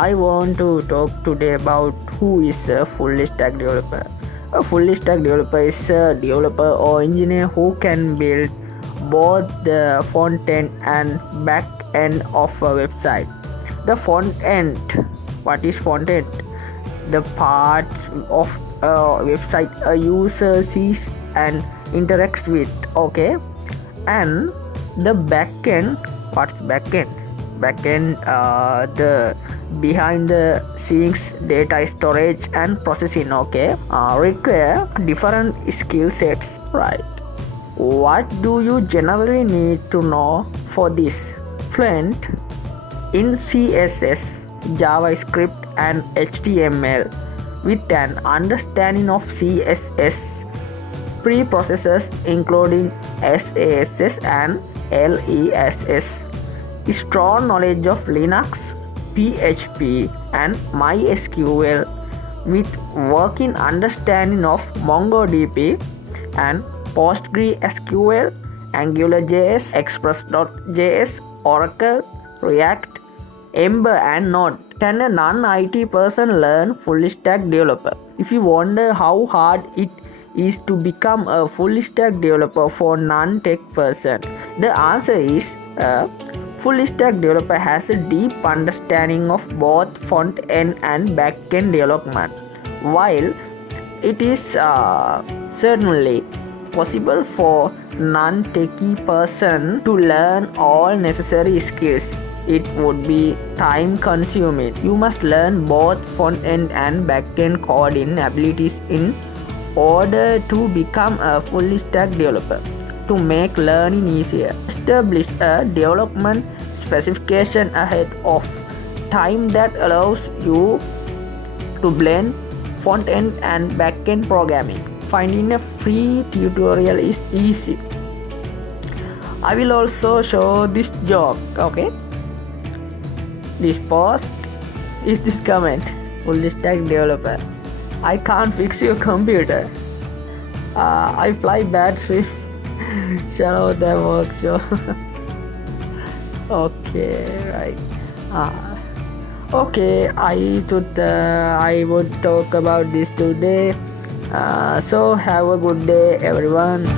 I want to talk today about who is a full stack developer. A full stack developer is a developer or engineer who can build both the front end and back end of a website. The front end, what is front end? The parts of a website a user sees and interacts with, okay? And the back end, what's back end? Backend, the behind the scenes data storage and processing, okay, require different skill sets, right? What do you generally need to know for this? Fluent in CSS, JavaScript and HTML with an understanding of CSS preprocessors including SASS and LESS, strong knowledge of Linux, PHP and MySQL with working understanding of MongoDB and PostgreSQL, AngularJS, Express.js, Oracle, React, Ember and Node. Can a non-IT person learn full stack developer? If you wonder how hard it is to become a full stack developer for non-tech person, the answer is full stack developer has a deep understanding of both front end and back end development. While it is certainly possible for non-techie person to learn all necessary skills, it would be time consuming. You must learn both front end and back end coding abilities in order to become a full stack developer. To make learning easier, establish a development specification ahead of time that allows you to blend front end and back end programming. Finding a free tutorial is easy. I will also show this job, okay? This post is this comment: full stack developer. I can't fix your computer. I fly battery. Shallow the workshop. Okay, right. Okay, I thought I would talk about this today. So have a good day, everyone.